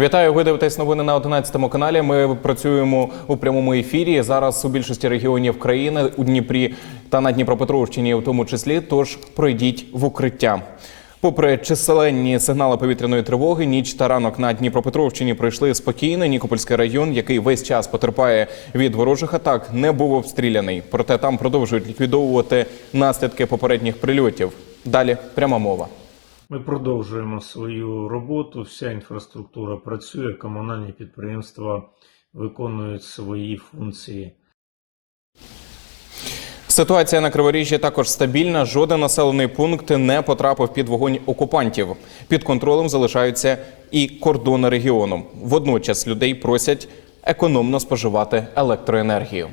Вітаю, ви дивитесь новини на 11 каналі. Ми працюємо у прямому ефірі. Зараз у більшості регіонів країни у Дніпрі та на Дніпропетровщині, в тому числі. Тож пройдіть в укриття. Попри численні сигнали повітряної тривоги, ніч та ранок на Дніпропетровщині пройшли спокійно. Нікопольський район, який весь час потерпає від ворожих атак, не був обстріляний. Проте там продовжують ліквідовувати наслідки попередніх прильотів. Далі пряма мова. Ми продовжуємо свою роботу. Вся інфраструктура працює, комунальні підприємства виконують свої функції. Ситуація на Криворіжжі також стабільна. Жоден населений пункт не потрапив під вогонь окупантів. Під контролем залишаються і кордони регіону. Водночас людей просять економно споживати електроенергію.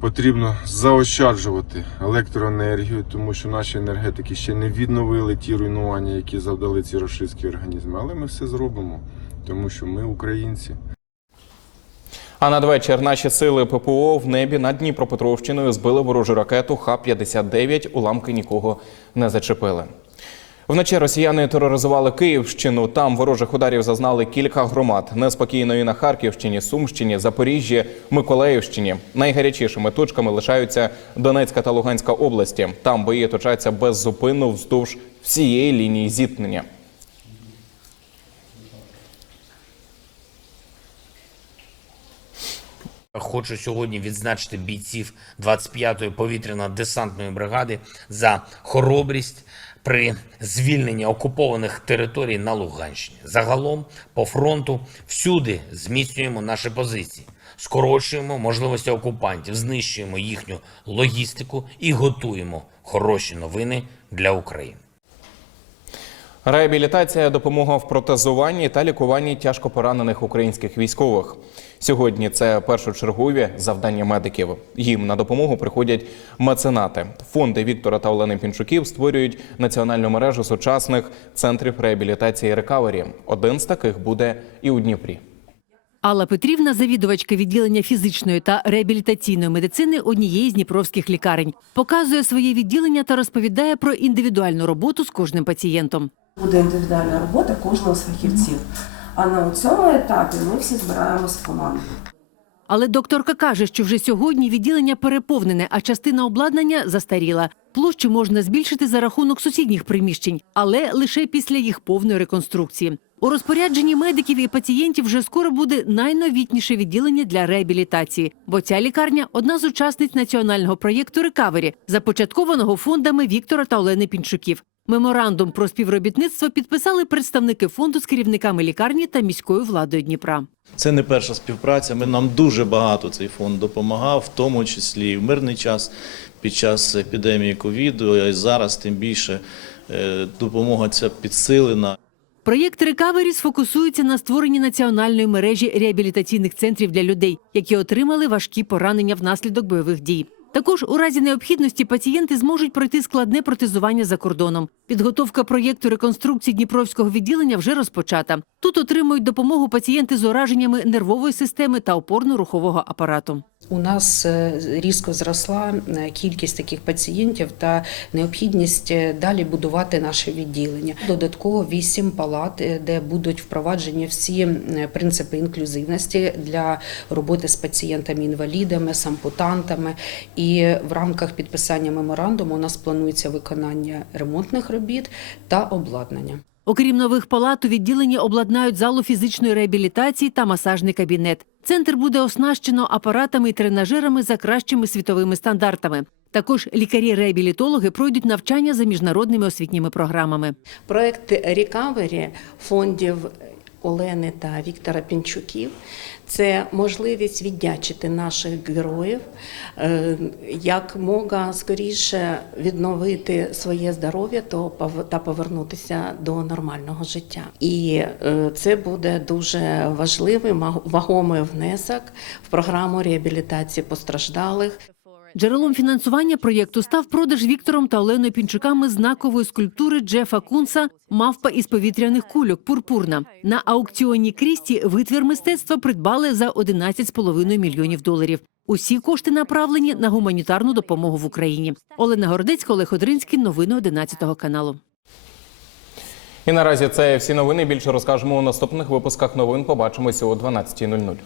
Потрібно заощаджувати електроенергію, тому що наші енергетики ще не відновили ті руйнування, які завдали ці рашистські організми. Але ми все зробимо, тому що ми українці. А надвечір наші сили ППО в небі над Дніпропетровщиною збили ворожу ракету Х-59. Уламки нікого не зачепили. Вночі росіяни тероризували Київщину. Там ворожих ударів зазнали кілька громад. Неспокійно і на Харківщині, Сумщині, Запоріжжі, Миколаївщині. Найгарячішими точками лишаються Донецька та Луганська області. Там бої точаться беззупинно вздовж всієї лінії зіткнення. Хочу сьогодні відзначити бійців 25-ї повітряно-десантної бригади за хоробрість при звільненні окупованих територій на Луганщині. Загалом по фронту всюди зміцнюємо наші позиції, скорочуємо можливості окупантів, знищуємо їхню логістику і готуємо хороші новини для України. Реабілітація, допомога в протезуванні та лікуванні тяжко поранених українських військових. Сьогодні це першочергові завдання медиків. Їм на допомогу приходять меценати. Фонди Віктора та Олени Пінчуків створюють національну мережу сучасних центрів реабілітації рекавері. Один з таких буде і у Дніпрі. Алла Петрівна, завідувачка відділення фізичної та реабілітаційної медицини однієї з дніпровських лікарень, показує своє відділення та розповідає про індивідуальну роботу з кожним пацієнтом. Буде індивідуальна робота кожного з фахівців. А на цьому етапі ми всі збираємось в команду. Але докторка каже, що вже сьогодні відділення переповнене, а частина обладнання застаріла. Площу можна збільшити за рахунок сусідніх приміщень, але лише після їх повної реконструкції. У розпорядженні медиків і пацієнтів вже скоро буде найновітніше відділення для реабілітації, бо ця лікарня одна з учасниць національного проєкту Рекавері, започаткованого фондами Віктора та Олени Пінчуків. Меморандум про співробітництво підписали представники фонду з керівниками лікарні та міською владою Дніпра. Це не перша співпраця. Ми нам дуже багато цей фонд допомагав, в тому числі і в мирний час під час епідемії ковіду. І зараз тим більше е, допомога ця підсилена. Проєкт Рекавері сфокусується на створенні національної мережі реабілітаційних центрів для людей, які отримали важкі поранення внаслідок бойових дій. Також у разі необхідності пацієнти зможуть пройти складне протезування за кордоном. Підготовка проєкту реконструкції Дніпровського відділення вже розпочата. Тут отримують допомогу пацієнти з ураженнями нервової системи та опорно-рухового апарату. У нас е, різко зросла е, кількість таких пацієнтів та необхідність е, далі будувати наше відділення. Додатково вісім палат, де будуть впроваджені всі принципи інклюзивності для роботи з пацієнтами-інвалідами, з ампутантами. І в рамках підписання меморандуму у нас планується виконання ремонтних робіт та обладнання. Окрім нових палат, у відділенні обладнають залу фізичної реабілітації та масажний кабінет. Центр буде оснащено апаратами і тренажерами за кращими світовими стандартами. Також лікарі-реабілітологи пройдуть навчання за міжнародними освітніми програмами. Проект Рікавері фондів Олени та Віктора Пінчуків це можливість віддячити наших героїв, е, як мога скоріше відновити своє здоров'я та повернутися до нормального життя. І е, це буде дуже важливий вагомий внесок в програму реабілітації постраждалих. Джерелом фінансування проєкту став продаж Віктором та Оленою Пінчуками знакової скульптури Джефа Кунса Мавпа із повітряних кульок Пурпурна. На аукціоні Крісті витвір мистецтва придбали за 11,5 мільйонів доларів. Усі кошти направлені на гуманітарну допомогу в Україні. Олена Гордецька, Олег Одринський. Новини 11 каналу. І наразі це всі новини. Більше розкажемо у наступних випусках новин. Побачимося о 12.00.